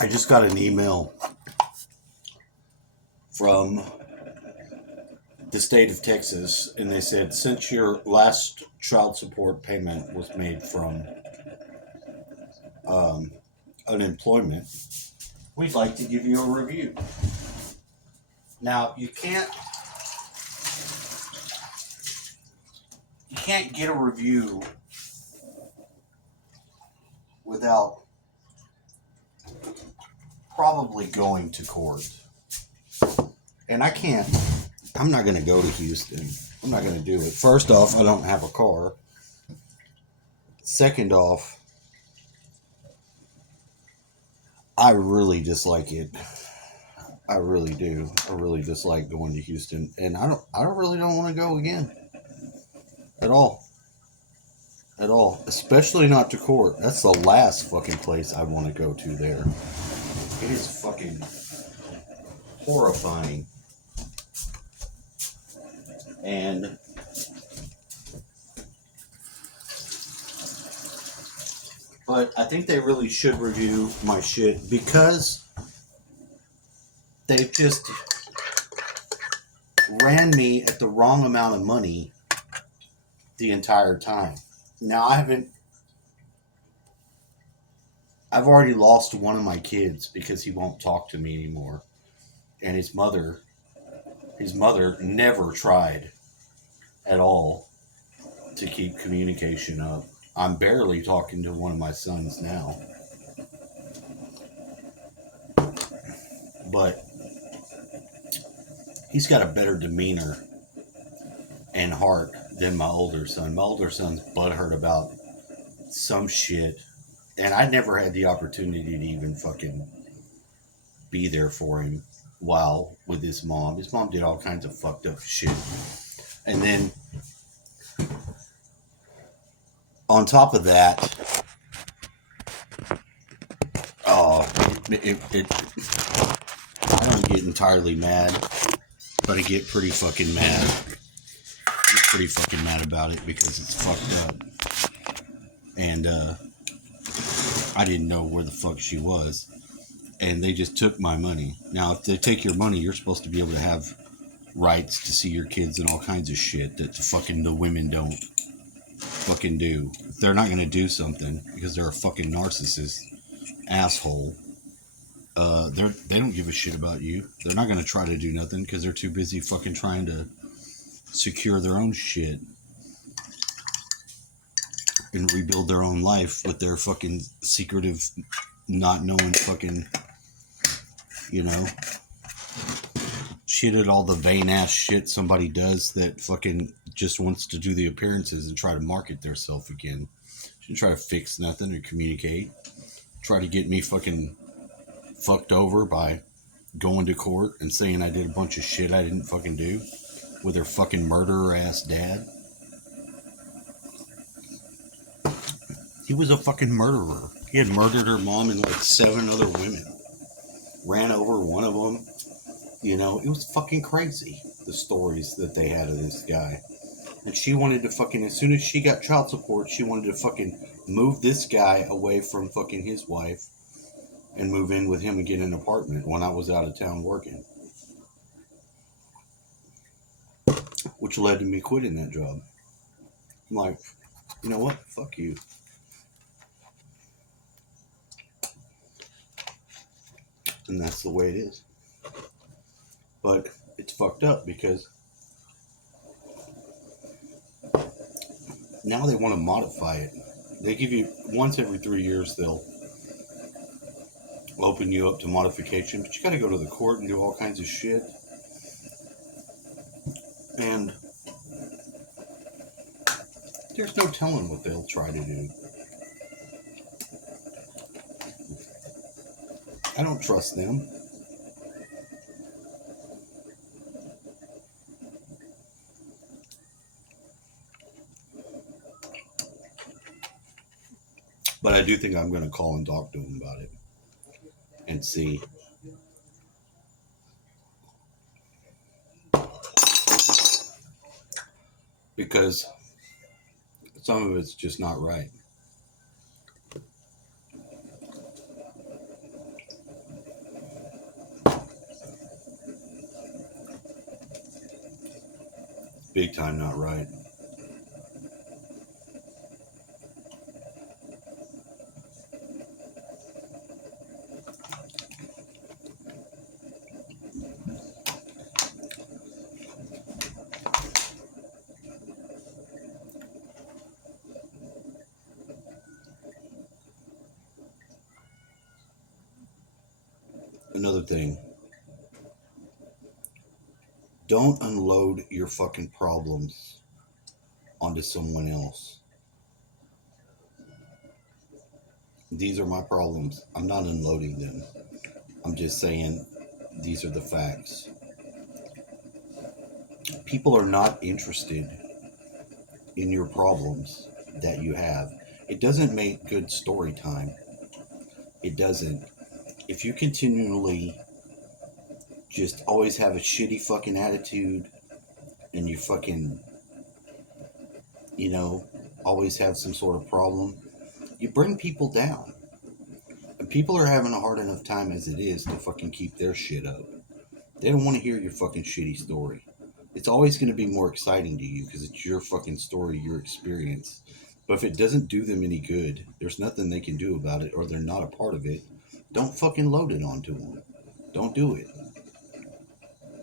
I just got an email from the state of Texas, and they said since your last child support payment was made from um, unemployment, we'd like to give you a review. Now you can't get a review without probably going to court. And I'm not going to go to Houston. I'm not going to do it. First off, I don't have a car. Second off, I really dislike it. I really do. I really dislike going to Houston, and I really don't want to go again at all. At all. Especially not to court. That's the last fucking place I want to go to there. It is fucking horrifying. And but I think they really should review my shit because they've just ran me at the wrong amount of money the entire time. Now I've already lost one of my kids because he won't talk to me anymore. And his mother never tried at all to keep communication up. I'm barely talking to one of my sons now. But he's got a better demeanor and heart than my older son. My older son's butthurt about some shit. And I never had the opportunity to even fucking be there for him while with his mom. His mom did all kinds of fucked up shit. And then on top of that, I don't get entirely mad, but I get pretty fucking mad. I get pretty fucking mad about it because it's fucked up. And I didn't know where the fuck she was. And they just took my money. Now, if they take your money, you're supposed to be able to have rights to see your kids and all kinds of shit that the women don't fucking do. If they're not going to do something because they're a fucking narcissist asshole, they don't give a shit about you. They're not going to try to do nothing because they're too busy fucking trying to secure their own shit and rebuild their own life with their fucking secretive, not knowing fucking, shit at all the vain ass shit somebody does that fucking just wants to do the appearances and try to market theirself again. She try to fix nothing or communicate. Try to get me fucking fucked over by going to court and saying I did a bunch of shit I didn't fucking do with her fucking murderer ass dad. He was a fucking murderer. He had murdered her mom and like 7 other women. Ran over one of them. It was fucking crazy, the stories that they had of this guy. And she wanted to fucking, as soon as she got child support, she wanted to fucking move this guy away from fucking his wife and move in with him and get an apartment when I was out of town working. Which led to me quitting that job. I'm like, you know what? Fuck you. And that's the way it is. But it's fucked up because now they want to modify it. They give you, once every 3 years, they'll open you up to modification, but you got to go to the court and do all kinds of shit. And there's no telling what they'll try to do. I don't trust them. But I do think I'm going to call and talk to them about it and see. Because some of it's just not right. Big time not right. Another thing, don't unload your fucking problems onto someone else. These are my problems. I'm not unloading them. I'm just saying these are the facts. People are not interested in your problems that you have. It doesn't make good story time. It doesn't. If you continually just always have a shitty fucking attitude and you fucking, you know, always have some sort of problem, you bring people down. And people are having a hard enough time as it is to fucking keep their shit up. They don't want to hear your fucking shitty story. It's always going to be more exciting to you because it's your fucking story, your experience. But if it doesn't do them any good, there's nothing they can do about it or they're not a part of it. Don't fucking load it onto them. Don't do it.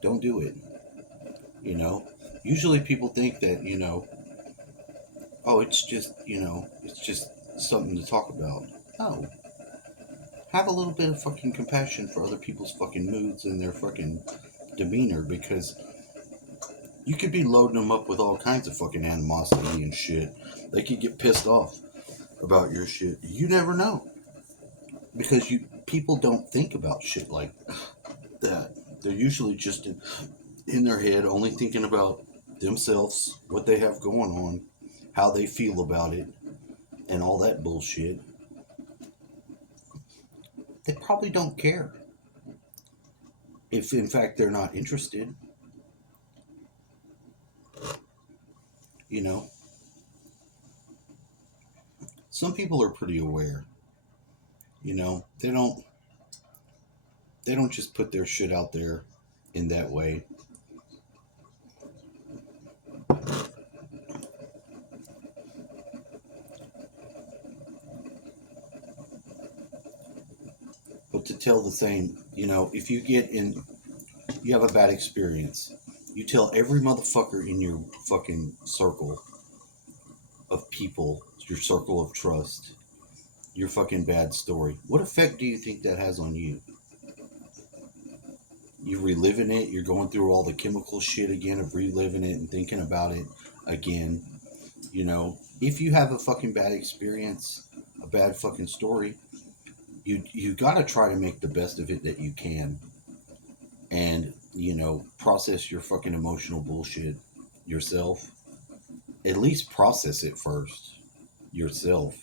Don't do it. You know? Usually people think that, oh, it's just something to talk about. No. Have a little bit of fucking compassion for other people's fucking moods and their fucking demeanor because you could be loading them up with all kinds of fucking animosity and shit. They could get pissed off about your shit. You never know because people don't think about shit like that. They're usually just in their head, only thinking about themselves, what they have going on, how they feel about it, and all that bullshit. They probably don't care if, in fact, they're not interested. You know, some people are pretty aware. You know, they don't just put their shit out there in that way. But to tell the same, if you have a bad experience, you tell every motherfucker in your fucking circle of people, your circle of trust, your fucking bad story. What effect do you think that has on you? You're reliving it, you're going through all the chemical shit again of reliving it and thinking about it again. If you have a fucking bad experience, a bad fucking story, you got to try to make the best of it that you can and process your fucking emotional bullshit yourself. At least process it first yourself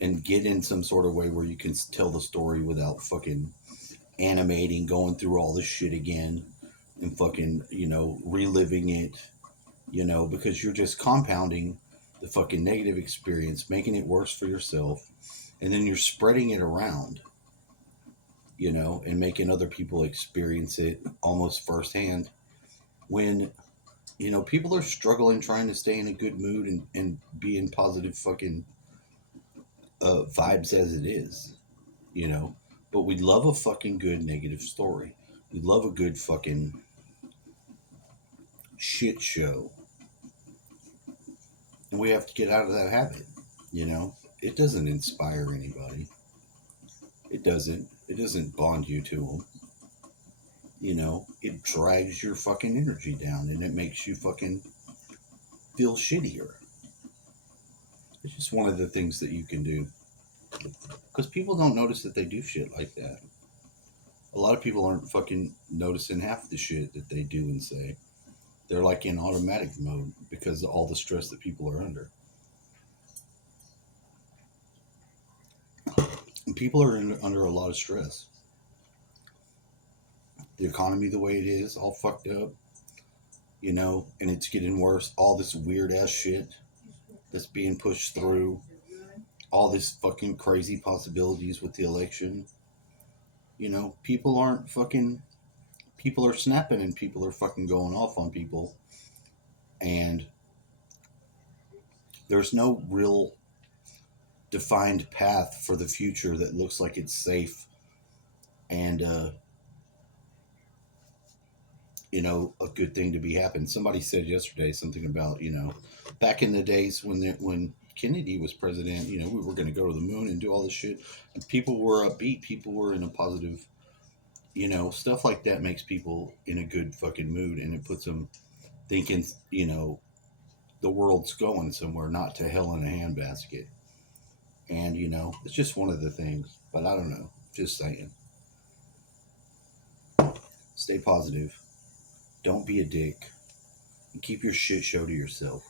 and get in some sort of way where you can tell the story without fucking animating, going through all this shit again and fucking, reliving it, because you're just compounding the fucking negative experience, making it worse for yourself, and then you're spreading it around, and making other people experience it almost firsthand when, people are struggling trying to stay in a good mood and be in positive fucking vibes as it is, you know. But we love a fucking good negative story. We love a good fucking shit show. And we have to get out of that habit, you know. It doesn't inspire anybody. It doesn't. It doesn't bond you to them. It drags your fucking energy down and it makes you fucking feel shittier. It's just one of the things that you can do. Because people don't notice that they do shit like that. A lot of people aren't fucking noticing half the shit that they do and say. They're like in automatic mode because of all the stress that people are under. And people are under a lot of stress. The economy the way it is, all fucked up, and it's getting worse. All this weird ass shit that's being pushed through, all this fucking crazy possibilities with the election. People aren't fucking, people are snapping and people are fucking going off on people And there's no real defined path for the future that looks like it's safe and a good thing to be happening. Somebody said yesterday something about back in the days when Kennedy was president, we were going to go to the moon and do all this shit, and people were upbeat, people were in a positive, stuff like that makes people in a good fucking mood, and it puts them thinking, the world's going somewhere, not to hell in a handbasket. And it's just one of the things. But I don't know. Just saying. Stay positive. Don't be a dick. And keep your shit show to yourself.